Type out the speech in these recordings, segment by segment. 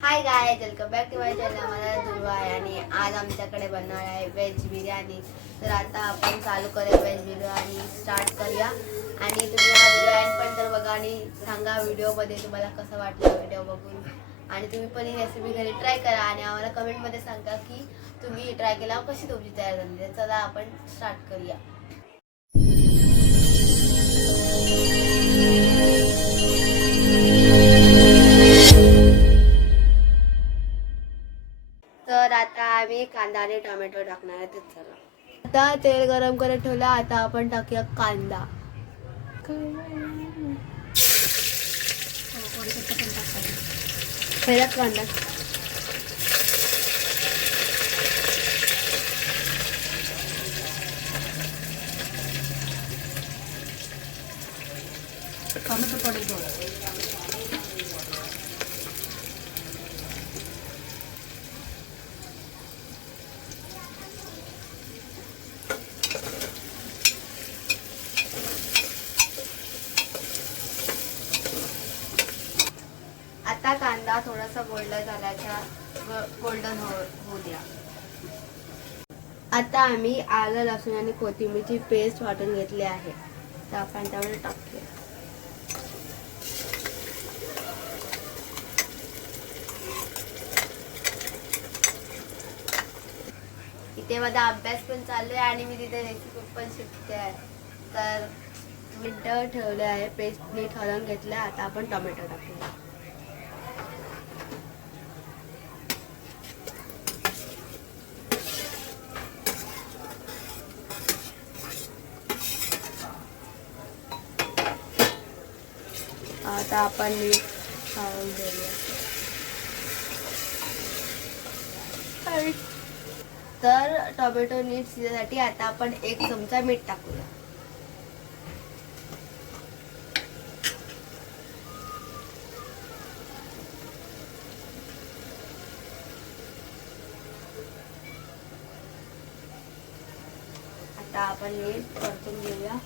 Hi guys welcome back to my channel मला दुर्वा आहे आणि आज आमच्याकडे बनणार आहे व्हेज बिर्याणी. तर आता आपण चालू करूया व्हेज बिर्याणी स्टार्ट करूया. आणि तुम्ही हा व्हिडिओ पण तर बघा आणि सांगा व्हिडिओमध्ये तुम्हाला कसं वाटलं व्हिडिओ बघून. आणि तुम्ही पण ही रेसिपी घरी ट्राय करा आणि आम्हाला कमेंटमध्ये सांगा की तुम्ही ट्राय केला कशी तुमची तयार झाली. चला आपण स्टार्ट करूया. आम्ही कांदा आणि टोमॅटो टाकणार आहे ते चला. आता तेल गरम करत ठेवलं आता आपण टाकूया कांदा. पहिला कांदा. टोमॅटो पडेल दोन हा थोडासा गोल्डन झाल्याच्या गोल्डन हो होऊ द्या आता आम्ही आलं लसूण आणि कोथिंबीरची पेस्ट वाटून घेतली आहे. तर आपण त्यामध्ये टाकूया इथे माझा अभ्यास पण चालू आहे आणि मी तिथे रेसिपी पण शिकते आहे. तर मिनटं ठेवले आहे पेस्ट नीट हलवून घेतलं आता आपण टोमॅटो टाकूया. आता आपण मीठ खाऊन घेऊया तर टोमॅटो नीट शिजण्यासाठी आता आपण एक चमचा मीठ टाकूया. आता आपण नीट परतून घेऊया.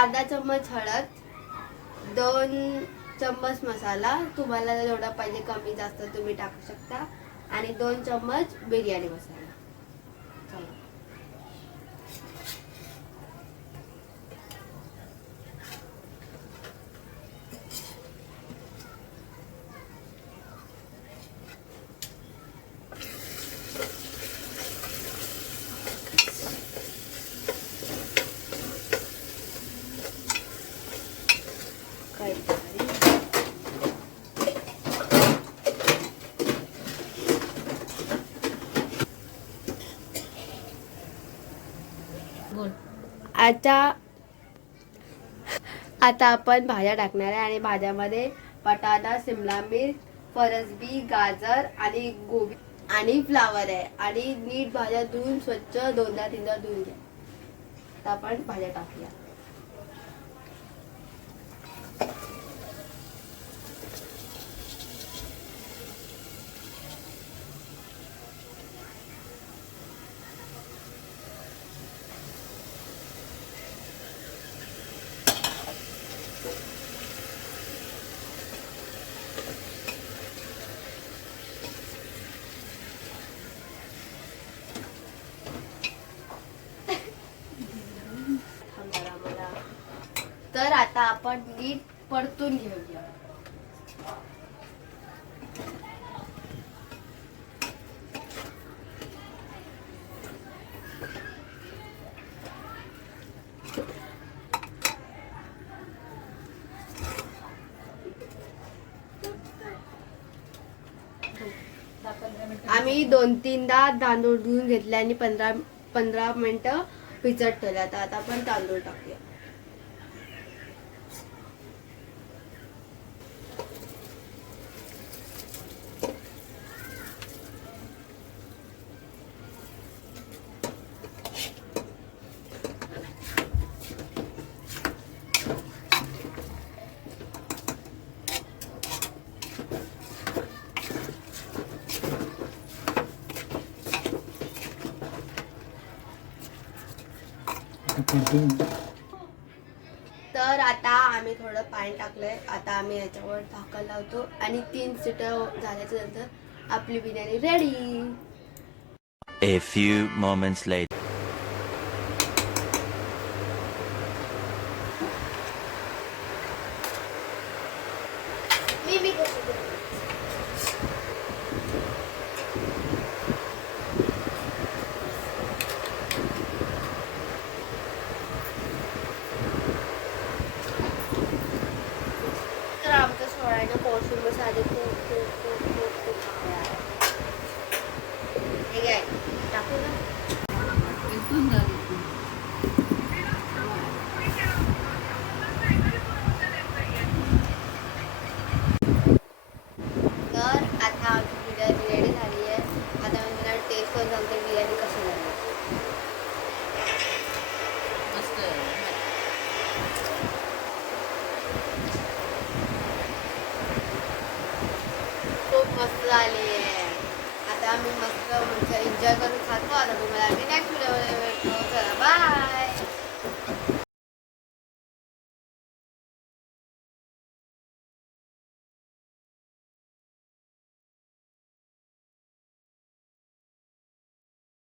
अर्धा चम्मच हळद दोन चम्मच मसाला तुम्हाला जेवढा पाहिजे कमी जास्त तुम्ही टाकू शकता. आणि दोन चम्मच बिर्याणी मसाला. आता आता आपण भाज्या टाकणार आहे आणि भाज्यामध्ये बटाटा सिमला मिर्च फरसबी गाजर आणि गोबी आणि फ्लावर आहे. आणि नीट भाज्या धुवून स्वच्छ दोनदा तीनदा धुवून घ्या. आता आपण भाज्या टाकूया थांबा मला. तर आता आपण नीट परतून घेऊया. आम्ही दोन तीनदा तांदूळ धुवून घेतले आणि पंधरा पंधरा मिनटं भिजत ठेवले. आता आता आपण तांदूळ टाकूया. तर आता आम्ही थोडं पाणी टाकलंय. आता आम्ही याच्यावर झाकण लावतो. आणि तीन सीटर झाल्याच्यानंतर आपली biryani ready A few moments later. मी मी कशी बनवते? तर आमचं सोळानं मसाले खूप खूप खूप खूप खूप चांगले आहे हे घ्या टाकू ना एकदम 我感觉他做的都蛮好的。